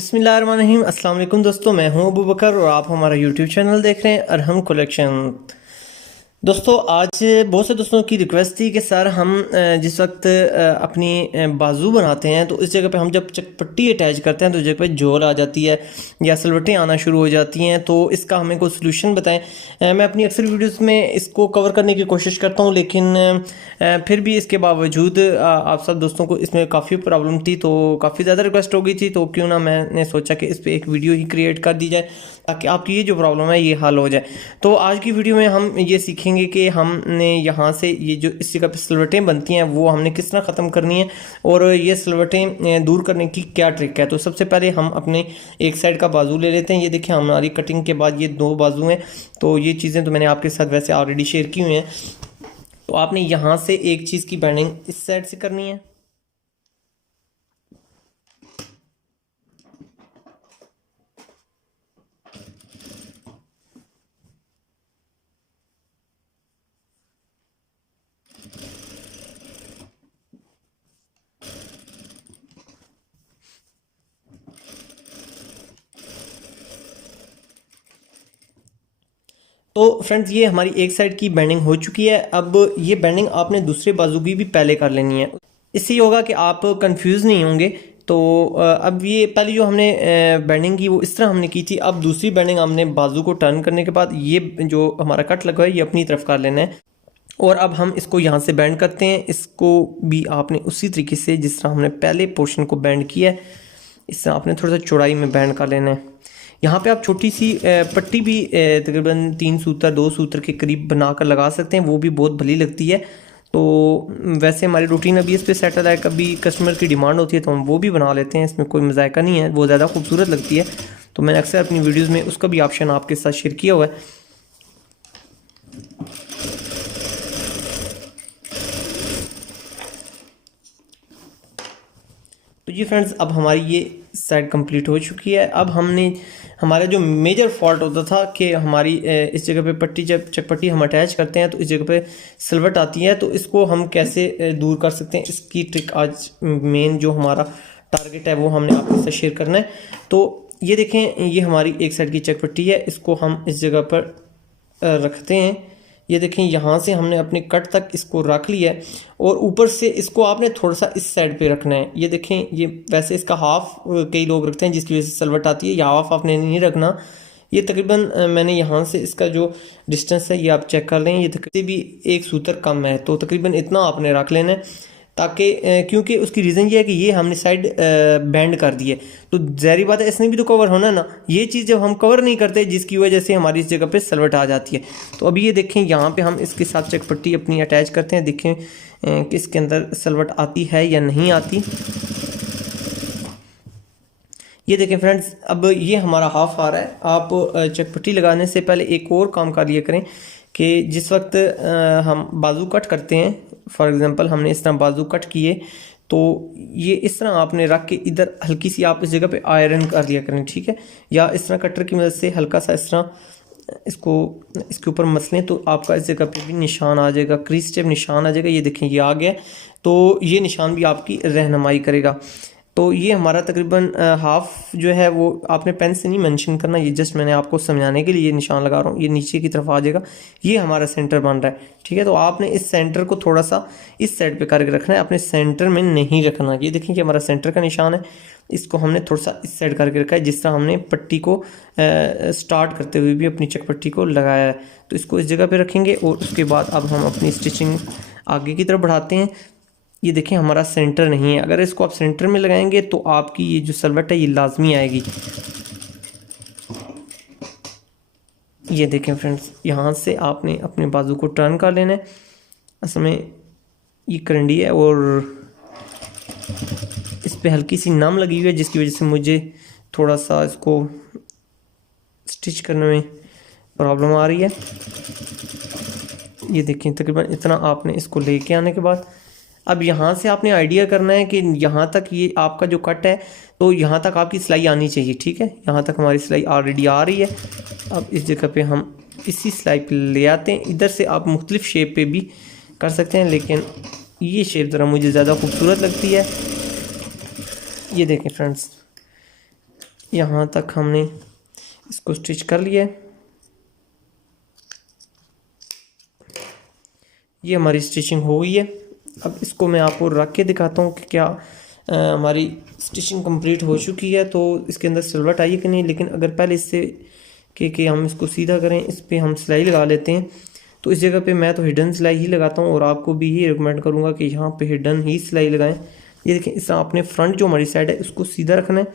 बिस्मिल्लाहिर्रहमानिर्रहीम। अस्सलाम वालेकुम दोस्तों, मैं हूं अबू बकर और आप हमारा यूट्यूब चैनल देख रहे हैं अरहम कलेक्शन। दोस्तों, आज बहुत से दोस्तों की रिक्वेस्ट थी कि सर हम जिस वक्त अपनी बाजू बनाते हैं तो इस जगह पे हम जब चकपट्टी अटैच करते हैं तो इस जगह पे जोर आ जाती है या सलवटें आना शुरू हो जाती हैं, तो इसका हमें कोई सोल्यूशन बताएं। मैं अपनी अक्सर वीडियोस में इसको कवर करने की कोशिश करता हूं, लेकिन फिर भी इसके बावजूद आप सब दोस्तों को इसमें काफ़ी प्रॉब्लम थी, तो काफ़ी ज़्यादा रिक्वेस्ट हो गई थी, तो क्यों ना मैंने सोचा कि इस पर एक वीडियो ही क्रिएट कर दी जाए ताकि आपकी ये जो प्रॉब्लम है ये हल हो जाए। तो आज की वीडियो में हम ये सीखेंगे कि हमने यहाँ से ये जो इस जगह पे सलवटें बनती हैं वो हमने किस तरह ख़त्म करनी है और ये सलवटें दूर करने की क्या ट्रिक है। तो सबसे पहले हम अपने एक साइड का बाजू ले लेते हैं। ये देखिए, हमारी कटिंग के बाद ये दो बाजू हैं, तो ये चीज़ें तो मैंने आपके साथ वैसे ऑलरेडी शेयर की हुई हैं। तो आपने यहाँ से एक चीज़ की बैंडिंग इस साइड से करनी है, तो फ्रेंड्स ये हमारी एक साइड की बैंडिंग हो चुकी है। अब ये बैंडिंग आपने दूसरे बाजू की भी पहले कर लेनी है। इससे ये होगा कि आप कंफ्यूज नहीं होंगे। तो अब ये पहले जो हमने बैंडिंग की वो इस तरह हमने की थी। अब दूसरी बैंडिंग हमने बाजू को टर्न करने के बाद ये जो हमारा कट लगा है ये अपनी तरफ कर लेना है और अब हम इसको यहाँ से बैंड करते हैं। इसको भी आपने उसी तरीके से जिस तरह हमने पहले पोर्शन को बैंड किया है इस तरह आपने थोड़ा सा चौड़ाई में बैंड कर लेना है। यहाँ पे आप छोटी सी पट्टी भी तकरीबन 3 सूत्र 2 सूत्र के करीब बनाकर लगा सकते हैं, वो भी बहुत भली लगती है। तो वैसे हमारी रूटीन अभी इस पर सेटल है, कभी कस्टमर की डिमांड होती है तो हम वो भी बना लेते हैं, इसमें कोई मजायका नहीं है, वो ज़्यादा खूबसूरत लगती है। तो मैंने अक्सर अपनी वीडियोज़ में उसका भी ऑप्शन आपके साथ शेयर किया हुआ है। तो जी फ्रेंड्स, अब हमारी ये साइड कंप्लीट हो चुकी है। अब हमने हमारा जो मेजर फॉल्ट होता था कि हमारी इस जगह पे पट्टी जब चकपट्टी हम अटैच करते हैं तो इस जगह पे सिलवट आती है, तो इसको हम कैसे दूर कर सकते हैं, इसकी ट्रिक आज मेन जो हमारा टारगेट है वो हमने आपके साथ शेयर करना है। तो ये देखें, ये हमारी एक साइड की चकपट्टी है, इसको हम इस जगह पर रखते हैं। ये देखें, यहाँ से हमने अपने कट तक इसको रख लिया है और ऊपर से इसको आपने थोड़ा सा इस साइड पे रखना है। ये देखें, ये वैसे इसका हाफ कई लोग रखते हैं जिसकी वजह से सलवट आती है, या हाफ आपने नहीं रखना। ये तकरीबन मैंने यहाँ से इसका जो डिस्टेंस है ये आप चेक कर लें, ये तकरीबन भी 1 सूत्र कम है, तो तकरीबन इतना आपने रख लेना है ताकि क्योंकि उसकी रीज़न ये है कि ये हमने साइड बैंड कर दी है, तो ज़ाहिर बात है इसने भी तो कवर होना ना। ये चीज़ जब हम कवर नहीं करते जिसकी वजह से हमारी इस जगह पे सलवट आ जाती है। तो अभी ये देखें, यहाँ पे हम इसके साथ चकपट्टी अपनी अटैच करते हैं, देखें कि इसके अंदर सलवट आती है या नहीं आती। ये देखें फ्रेंड्स, अब ये हमारा हाफ आ रहा है। आप चकपट्टी लगाने से पहले एक और काम कर लिया करें कि जिस वक्त हम बाजू कट करते हैं, फॉर एग्जांपल हमने इस तरह बाजू कट किए, तो ये इस तरह आपने रख के इधर हल्की सी आप इस जगह पे आयरन कर लिया करें, ठीक है। या इस तरह कटर की मदद से हल्का सा इस तरह इसको इसके ऊपर मसलें तो आपका इस जगह पे भी निशान आ जाएगा, क्रीज टेप निशान आ जाएगा। ये देखें, ये आ गया, तो ये निशान भी आपकी रहनुमाई करेगा। तो ये हमारा तकरीबन हाफ जो है वो आपने पेन से नहीं मेंशन करना, ये जस्ट मैंने आपको समझाने के लिए ये निशान लगा रहा हूँ। ये नीचे की तरफ आ जाएगा, ये हमारा सेंटर बन रहा है, ठीक है। तो आपने इस सेंटर को थोड़ा सा इस साइड पे करके रखना है, अपने सेंटर में नहीं रखना। ये देखिए कि हमारा सेंटर का निशान है, इसको हमने थोड़ा सा इस साइड करके रखा है, जिस तरह हमने पट्टी को स्टार्ट करते हुए भी अपनी चकपट्टी को लगाया है। तो इसको इस जगह पर रखेंगे और उसके बाद अब हम अपनी स्टिचिंग आगे की तरफ बढ़ाते हैं। ये देखें, हमारा सेंटर नहीं है, अगर इसको आप सेंटर में लगाएंगे तो आपकी ये जो सलवट है ये लाजमी आएगी। ये देखें फ्रेंड्स, यहाँ से आपने अपने बाजू को टर्न कर लेना है। असल में ये करंडी है और इस पे हल्की सी नम लगी हुई है जिसकी वजह से मुझे थोड़ा सा इसको स्टिच करने में प्रॉब्लम आ रही है। ये देखें, तकरीबन इतना आपने इसको लेके आने के बाद अब यहाँ से आपने आइडिया करना है कि यहाँ तक ये आपका जो कट है तो यहाँ तक आपकी सिलाई आनी चाहिए, ठीक है। यहाँ तक हमारी सिलाई ऑलरेडी आ रही है। अब इस जगह पे हम इसी सिलाई पे ले आते हैं। इधर से आप मुख्तलिफ शेप पे भी कर सकते हैं, लेकिन ये शेप ज़रा मुझे ज़्यादा खूबसूरत लगती है। ये देखें फ्रेंड्स, यहाँ तक हमने इसको स्टिच कर लिया है। ये हमारी स्टिचिंग हो गई है। अब इसको मैं आपको रख के दिखाता हूँ कि क्या हमारी स्टिचिंग कंप्लीट हो चुकी है। तो इसके अंदर सिलवट आई है कि नहीं, लेकिन अगर पहले इससे कि हम इसको सीधा करें, इस पर हम सिलाई लगा लेते हैं। तो इस जगह पे मैं तो हिडन सिलाई ही लगाता हूँ और आपको भी ये रिकमेंड करूँगा कि यहाँ पे हिडन ही सिलाई लगाएं। ये देखें, इस आपने फ्रंट जो हमारी साइड है उसको सीधा रखना है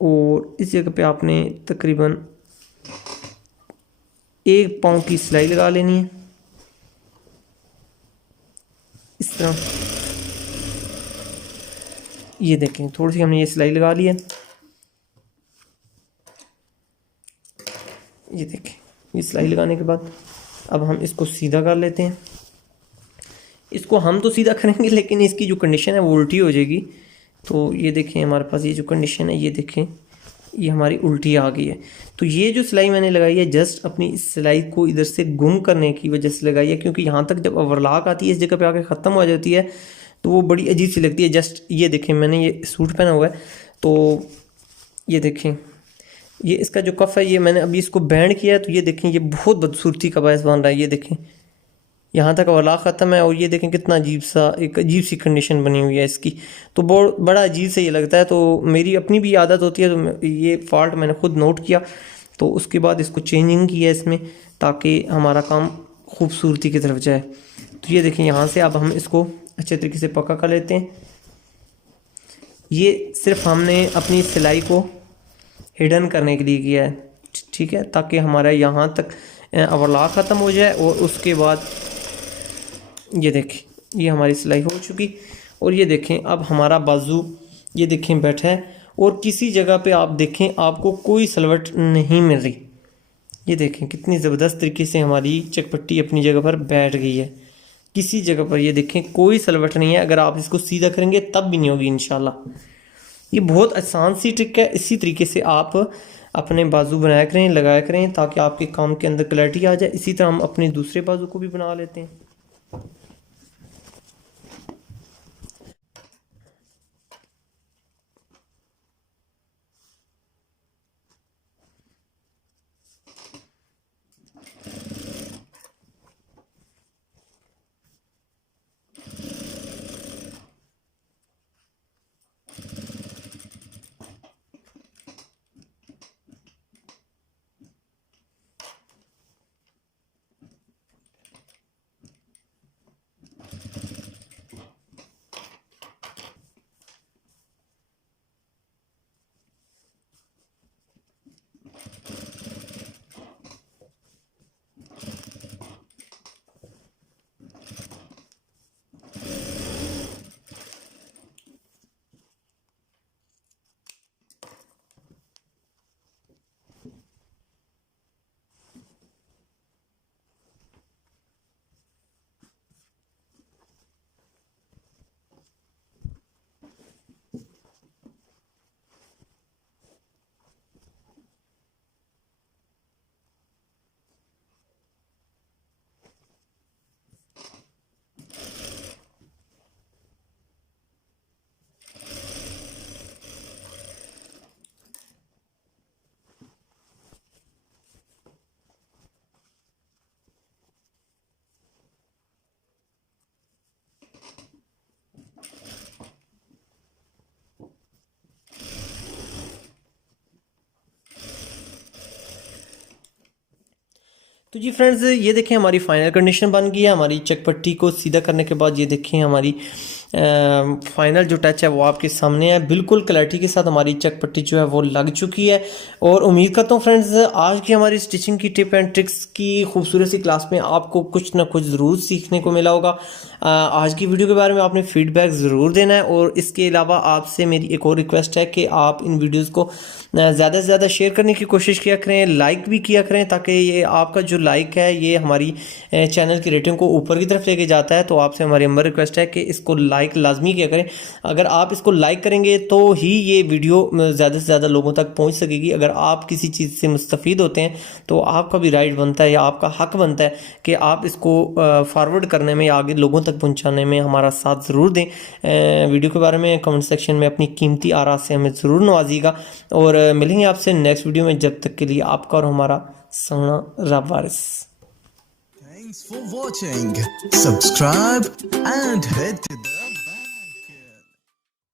और इस जगह पे आपने तकरीबन 1 पाँव की सिलाई लगा लेनी है इस तरह। ये देखें, थोड़ी सी हमने ये सिलाई लगा ली है। ये देखें, ये सिलाई लगाने के बाद अब हम इसको सीधा कर लेते हैं। इसको हम तो सीधा करेंगे लेकिन इसकी जो कंडीशन है वो उल्टी हो जाएगी। तो ये देखें, हमारे पास ये जो कंडीशन है, ये देखें, ये हमारी उल्टी आ गई है। तो ये जो सिलाई मैंने लगाई है जस्ट अपनी इस सिलाई को इधर से गुम करने की वजह से लगाई है, क्योंकि यहाँ तक जब ओवरलॉक आती है इस जगह पे आके ख़त्म हो जाती है तो वो बड़ी अजीब सी लगती है। जस्ट ये देखें, मैंने ये सूट पहना हुआ है तो ये देखें, ये इसका जो कफ है ये मैंने अभी इसको बैंड किया है। तो ये देखें, ये बहुत बदसूरती का बायस बन रहा है। ये देखें, यहाँ तक ओवरलॉक ख़त्म है और ये देखें कितना अजीब सा, एक अजीब सी कंडीशन बनी हुई है इसकी। तो बहुत बड़ा अजीब से ये लगता है। तो मेरी अपनी भी आदत होती है, तो ये फॉल्ट मैंने खुद नोट किया। तो उसके बाद इसको चेंजिंग किया इसमें, ताकि हमारा काम खूबसूरती की तरफ जाए। तो ये देखें, यहाँ से अब हम इसको अच्छे तरीके से पक्का कर लेते हैं। ये सिर्फ हमने अपनी सिलाई को हिडन करने के लिए किया है, ठीक है, ताकि हमारा यहाँ तक ओवरलॉक ख़त्म हो जाए। और उसके बाद ये देखें, ये हमारी सिलाई हो चुकी। और ये देखें, अब हमारा बाजू ये देखें बैठा है और किसी जगह पे आप देखें आपको कोई सलवट नहीं मिल रही। ये देखें कितनी ज़बरदस्त तरीके से हमारी चकपट्टी अपनी जगह पर बैठ गई है। किसी जगह पर ये देखें कोई सलवट नहीं है। अगर आप इसको सीधा करेंगे तब भी नहीं होगी इंशाल्लाह। ये बहुत आसान सी ट्रिक है। इसी तरीके से आप अपने बाजू बनाया करें, लगाया करें, ताकि आपके काम के अंदर क्लैरिटी आ जाए। इसी तरह हम अपने दूसरे बाजू को भी बना लेते हैं। तो जी फ्रेंड्स, ये देखें हमारी फाइनल कंडीशन बन गई है। हमारी चकपट्टी को सीधा करने के बाद ये देखें हमारी फाइनल जो टच है वो आपके सामने है। बिल्कुल क्लैरिटी के साथ हमारी चकपट्टी जो है वो लग चुकी है। और उम्मीद करता हूँ फ्रेंड्स, आज की हमारी स्टिचिंग की टिप एंड ट्रिक्स की खूबसूरत सी क्लास में आपको कुछ ना कुछ ज़रूर सीखने को मिला होगा। आज की वीडियो के बारे में आपने फीडबैक ज़रूर देना है। और इसके अलावा आपसे मेरी एक और रिक्वेस्ट है कि आप इन वीडियोज़ को ज़्यादा से ज़्यादा शेयर करने की कोशिश किया करें, लाइक भी किया करें, ताकि ये आपका जो लाइक है ये हमारी चैनल की रेटिंग को ऊपर की तरफ लेके जाता है। तो आपसे हमारी नंबर रिक्वेस्ट है कि इसको लाइक लाइक लाजमी किया करें। अगर आप इसको लाइक करेंगे तो ही ये वीडियो ज़्यादा से ज़्यादा लोगों तक पहुंच सकेगी। अगर आप किसी चीज़ से मुस्तफ़ीद होते हैं तो आपका भी राइट बनता है या आपका हक बनता है कि आप इसको फॉरवर्ड करने में या आगे लोगों तक पहुंचाने में हमारा साथ ज़रूर दें। वीडियो के बारे में कमेंट सेक्शन में अपनी कीमती आरा से हमें ज़रूर नवाजिएगा और मिलेंगे आपसे नेक्स्ट वीडियो में। जब तक के लिए आपका और हमारा सोना रब वारिस। Thanks for watching. Subscribe and hit the